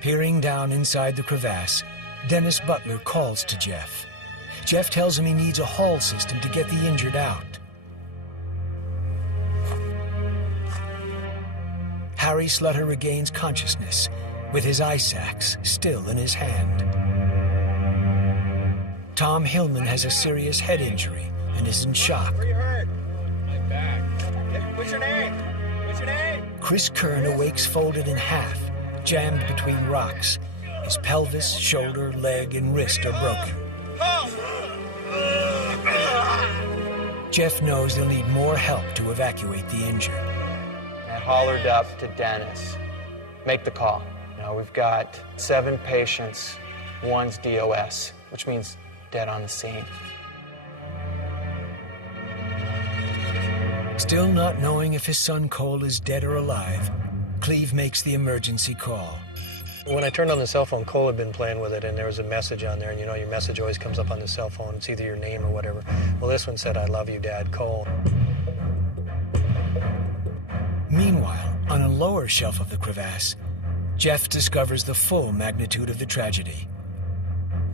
Peering down inside the crevasse, Dennis Butler calls to Jeff. Jeff tells him he needs a haul system to get the injured out. Harry Slutter regains consciousness with his ice axe still in his hand. Tom Hillman has a serious head injury and is in shock. Where you hurt? My back. What's your name? What's your name? Chris Kern awakes folded in half, jammed between rocks. His pelvis, shoulder, leg, and wrist are broken. Jeff knows they'll need more help to evacuate the injured. I hollered up to Dennis, make the call. We've got 7 patients, 1's DOS, which means dead on the scene. Still not knowing if his son Cole is dead or alive, Cleve makes the emergency call. When I turned on the cell phone, Cole had been playing with it, and there was a message on there, and your message always comes up on the cell phone. It's either your name or whatever. Well, this one said, "I love you, Dad, Cole." Meanwhile, on a lower shelf of the crevasse, Jeff discovers the full magnitude of the tragedy.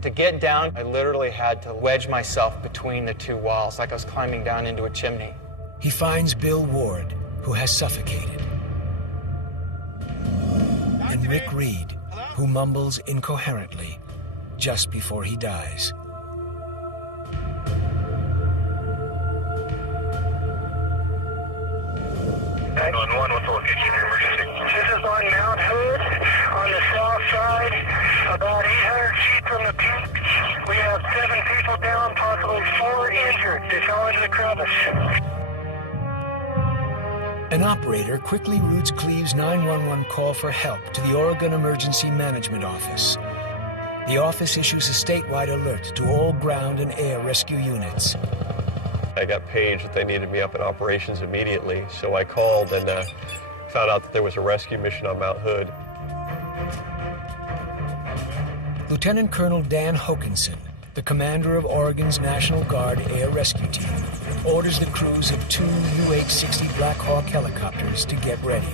To get down, I literally had to wedge myself between the 2 walls, like I was climbing down into a chimney. He finds Bill Ward, who has suffocated, and Rick Reed, who mumbles incoherently just before he dies. What's the location of your emergency? This is on Mount Hood, on the south side, about 800 feet from the peak. We have 7 people down, possibly 4 injured. They fell into the crevice. An operator quickly routes Cleve's 911 call for help to the Oregon Emergency Management Office. The office issues a statewide alert to all ground and air rescue units. I got paged that they needed me up in operations immediately, so I called and found out that there was a rescue mission on Mount Hood. Lieutenant Colonel Dan Hokinson, the commander of Oregon's National Guard Air Rescue Team, orders the crews of 2 UH-60 Black Hawk helicopters to get ready.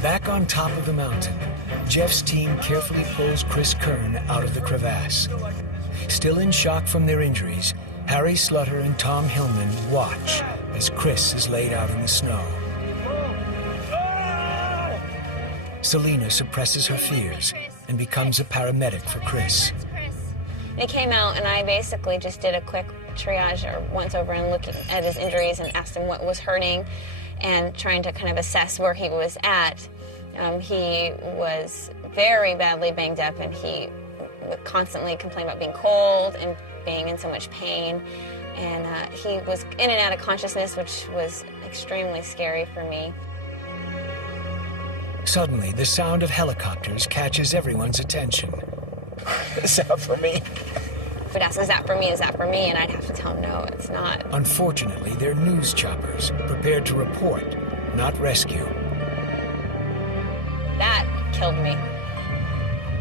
Back on top of the mountain, Jeff's team carefully pulls Chris Kern out of the crevasse. Still in shock from their injuries, Harry Slutter and Tom Hillman watch as Chris is laid out in the snow. Selena suppresses her fears and becomes a paramedic for Chris. They came out and I basically just did a quick triage or once over and looking at his injuries and asked him what was hurting and trying to kind of assess where he was at. He was very badly banged up and he would constantly complain about being cold and being in so much pain. And he was in and out of consciousness, which was extremely scary for me. Suddenly, the sound of helicopters catches everyone's attention. Is that for me? He'd ask, "Is that for me? Is that for me?" And I'd have to tell him, "No, it's not." Unfortunately, they're news choppers, prepared to report, not rescue. That killed me.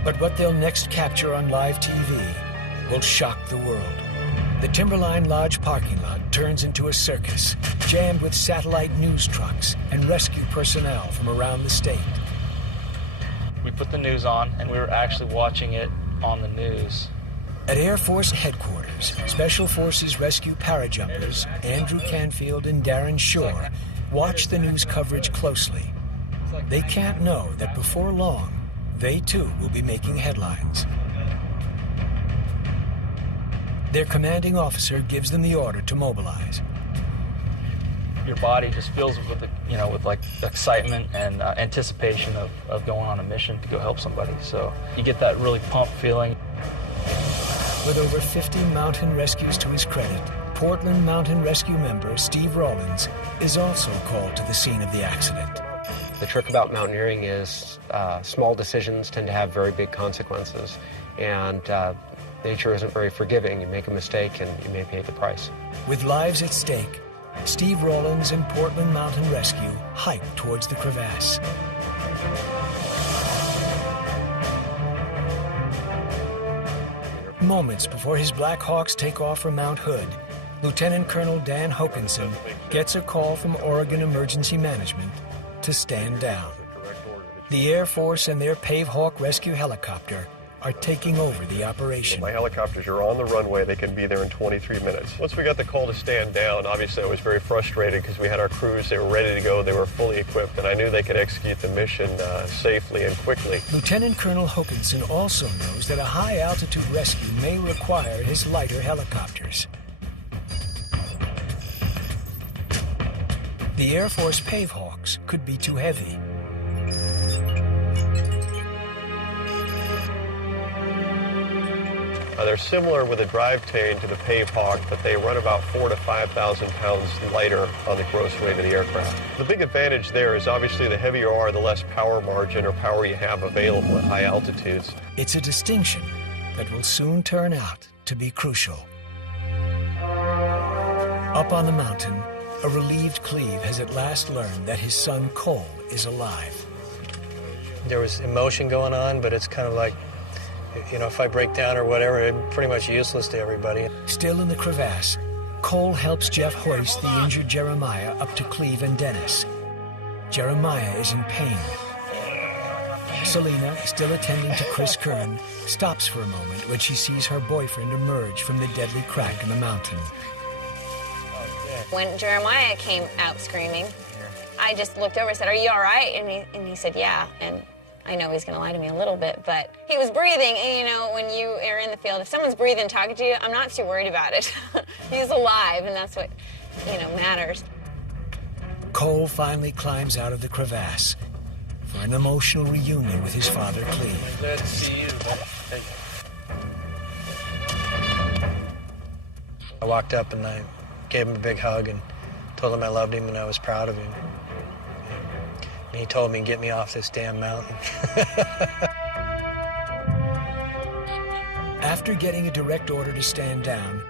But what they'll next capture on live TV will shock the world. The Timberline Lodge parking lot turns into a circus, jammed with satellite news trucks and rescue personnel from around the state. We put the news on, and we were actually watching it on the news. At Air Force Headquarters, Special Forces rescue parajumpers Andrew Canfield and Darren Shore watch the news coverage closely. They can't know that before long, they too will be making headlines. Their commanding officer gives them the order to mobilize. Your body just fills with with excitement and anticipation of going on a mission to go help somebody. So you get that really pumped feeling. With over 50 mountain rescues to his credit, Portland Mountain Rescue member Steve Rawlins is also called to the scene of the accident. The trick about mountaineering is small decisions tend to have very big consequences, and nature isn't very forgiving. You make a mistake and you may pay the price. With lives at stake, Steve Rawlins and Portland Mountain Rescue hike towards the crevasse. Moments before his Black Hawks take off from Mount Hood, Lieutenant Colonel Dan Hokinson gets a call from Oregon Emergency Management to stand down. The Air Force and their Pavehawk rescue helicopter are taking over the operation. My helicopters are on the runway. They can be there in 23 minutes. Once we got the call to stand down, obviously I was very frustrated because we had our crews. They were ready to go. They were fully equipped, and I knew they could execute the mission safely and quickly. Lieutenant Colonel Hokanson also knows that a high-altitude rescue may require his lighter helicopters. The Air Force Pavehawks could be too heavy. They're similar with a drivetrain to the Pavehawk, but they run about 4,000 to 5,000 pounds lighter on the gross weight of the aircraft. The big advantage there is obviously the heavier you are, the less power margin or power you have available at high altitudes. It's a distinction that will soon turn out to be crucial. Up on the mountain, a relieved Cleve has at last learned that his son Cole is alive. There was emotion going on, but it's kind of like, you know, if I break down or whatever, I'm pretty much useless to everybody. Still in the crevasse, Cole helps Jeff hoist the injured Jeremiah up to Cleve and Dennis. Jeremiah is in pain. Selena, still attending to Chris Curran, stops for a moment when she sees her boyfriend emerge from the deadly crack in the mountain. When Jeremiah came out screaming, I just looked over and said, "Are you all right?" And he said, "Yeah." And I know he's going to lie to me a little bit, but he was breathing. And, you know, when you are in the field, if someone's breathing and talking to you, I'm not too worried about it. He's alive, and that's what, you know, matters. Cole finally climbs out of the crevasse for an emotional reunion with his father, Cleve. Glad to see you. I walked up and I gave him a big hug and told him I loved him and I was proud of him. And he told me to get me off this damn mountain. After getting a direct order to stand down,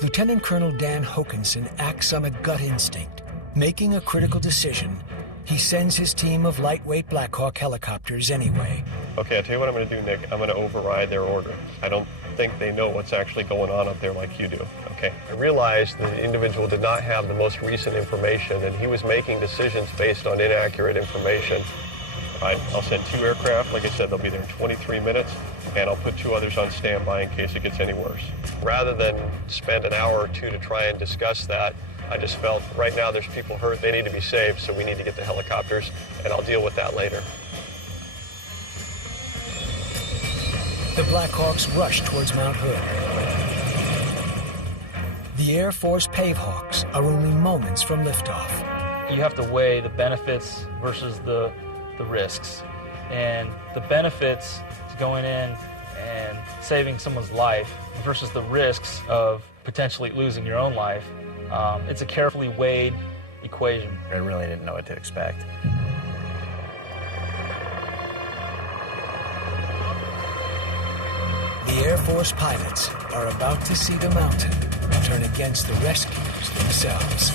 Lieutenant Colonel Dan Hokanson acts on a gut instinct. Making a critical decision, he sends his team of lightweight Black Hawk helicopters anyway. Okay, I'll tell you what I'm going to do, Nick. I'm going to override their order. I don't think they know what's actually going on up there like you do. Okay. I realized the individual did not have the most recent information, and he was making decisions based on inaccurate information. I'll send 2 aircraft. Like I said, they'll be there in 23 minutes, and I'll put 2 others on standby in case it gets any worse. Rather than spend an hour or 2 to try and discuss that, I just felt right now there's people hurt, they need to be saved, so we need to get the helicopters, and I'll deal with that later. The Black Hawks rush towards Mount Hood. The Air Force Pavehawks are only moments from liftoff. You have to weigh the benefits versus the risks. And the benefits is going in and saving someone's life versus the risks of potentially losing your own life. It's a carefully weighed equation. I really didn't know what to expect. The Air Force pilots are about to see the mountain turn against the rescuers themselves.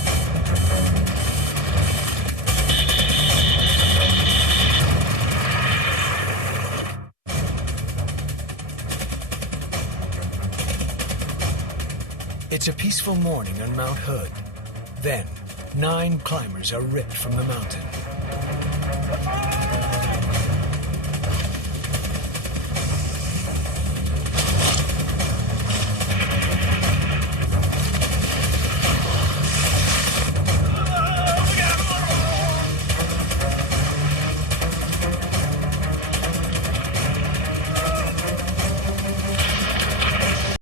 It's a peaceful morning on Mount Hood. Then, 9 climbers are ripped from the mountain.